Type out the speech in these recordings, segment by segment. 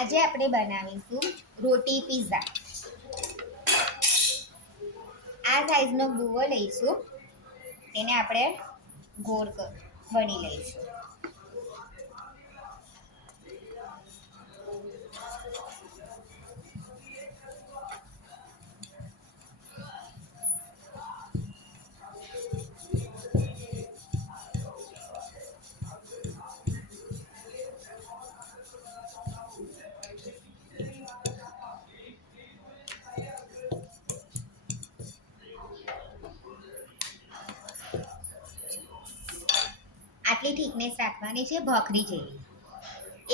આજે આપણે બનાવીશું રોટી પીઝા. આ સાઈઝનો બુવો લઈશું, તેને આપણે ગોળ વણી લઈશું. આટલી થિકનેસ રાખવાની છે, ભાખરી જેવી.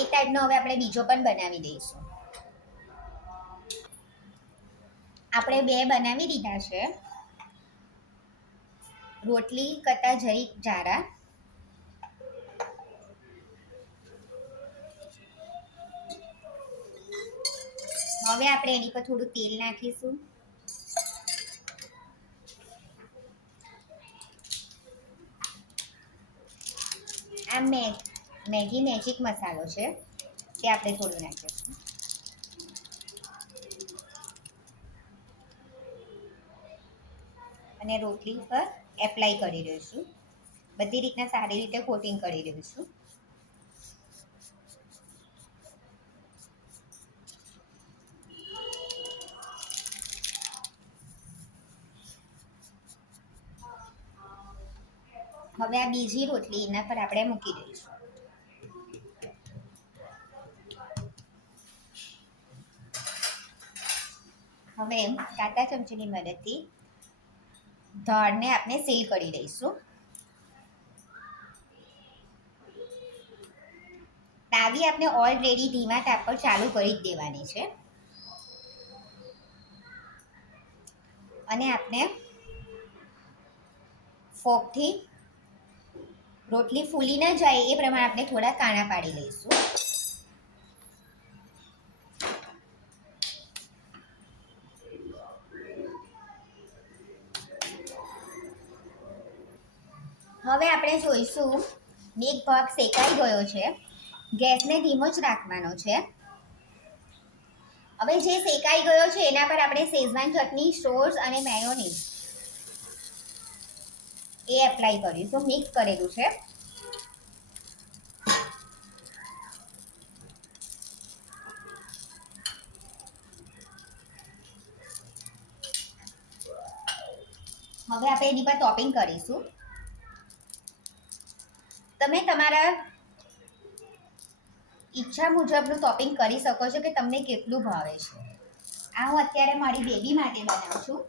એ ટાઈપનો હવે આપણે બીજો પણ બનાવી દઈશું. આપણે બે બનાવી દીધા છે. રોટલી કરતાં જરીક જાડા. હવે આપણે એની પર થોડું તેલ નાખીશું. આ મેગી મેજિક મસાલો છે, તે આપણે થોડું નાખીશું. અને રોટલી પર એપ્લાય કરી દઈશું. બધી રીતના સારી રીતે કોટિંગ કરી દઈશું. હવે આ બીજી રોટલી એના પર આપણે મૂકી દઈશું. હવે કાંટા ચમચીની મદદથી દાળને આપણે સીલ કરી દઈશું. તાવી આપણે ઓલરેડી ધીમા તાપ પર ચાલુ કરી જ દેવાની છે. અને આપણે ફોકથી રોટલી ફૂલી ન જાય એ પ્રમાણે આપણે થોડા કાણા પાડી લઈશું. હવે આપણે જોઈશું એક ભાગ શેકાઈ ગયો છે. ગેસને ધીમો જ રાખવાનો છે. હવે જે શેકાઈ ગયો છે એના પર આપણે શેઝવાન ચટણી, સોસ અને મેયોનીઝ એ એપ્લાય કરીશું. મિક્સ કરેલું છે. હવે આપણે એની પર ટોપિંગ કરીશું. તમે તમારા ઈચ્છા મુજબનું ટોપિંગ કરી શકો છો કે તમને કેટલું ભાવે છે. આ હું અત્યારે મારી બેબી માટે બનાવું છું.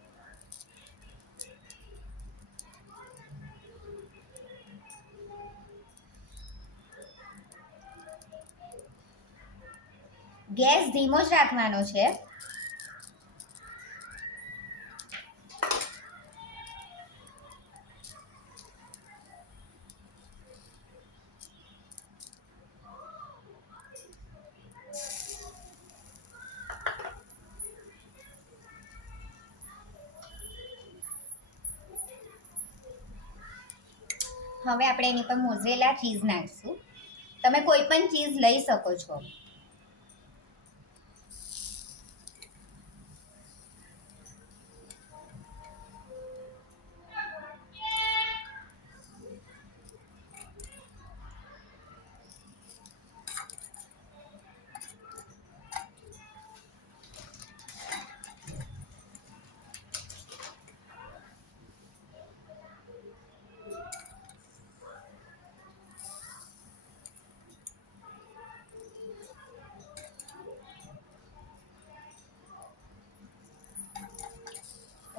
ગેસ ધીમો જ રાખવાનો છે. હવે આપણે એની પર મોઝરેલા ચીઝ નાખીશું. તમે કોઈ પણ ચીઝ લઈ શકો છો.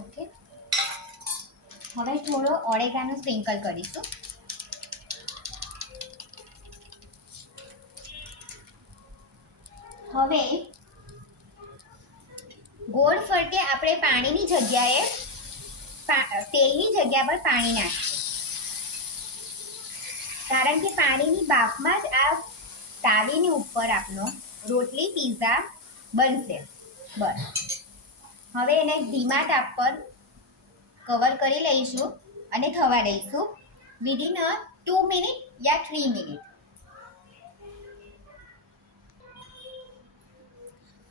ઓકે, હવે થોડો ઓરેગાનો સ્પ્રિંકલ કરીશું. હવે ગોળ ફરતે આપણે પાણીની જગ્યાએ તેલની જગ્યા પર પાણી નાખીશું. કારણ કે પાણીની બાફમાં જ આ તાવીની ઉપર આપણો રોટલી પીઝા બનશે. બસ હવે એને ધીમા તાપ પર કવર કરી લઈશું અને થવા દઈશું વિધિન 2 મિનિટ યા 3 મિનિટ.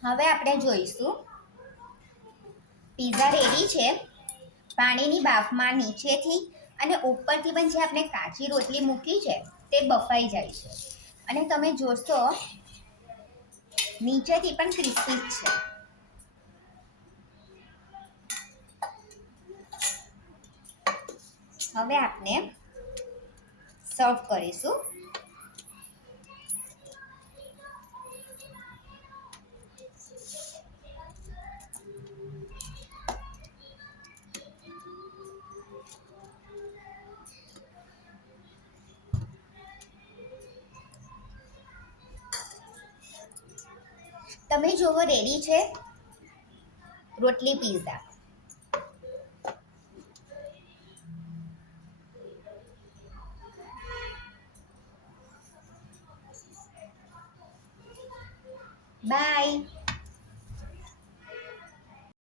હવે આપણે જોઈશું પીઝા રેડી છે. પાણીની બાફમાં નીચેથી અને ઉપરથી પણ જે આપણે કાચી રોટલી મૂકી છે તે બફાઈ જાય છે અને તમે જોશો નીચેથી પણ ક્રિસ્પી છે. હવે આપણે સર્વ કરીશું. તમે જોવો રેડી છે રોટલી પીઝા. બાય.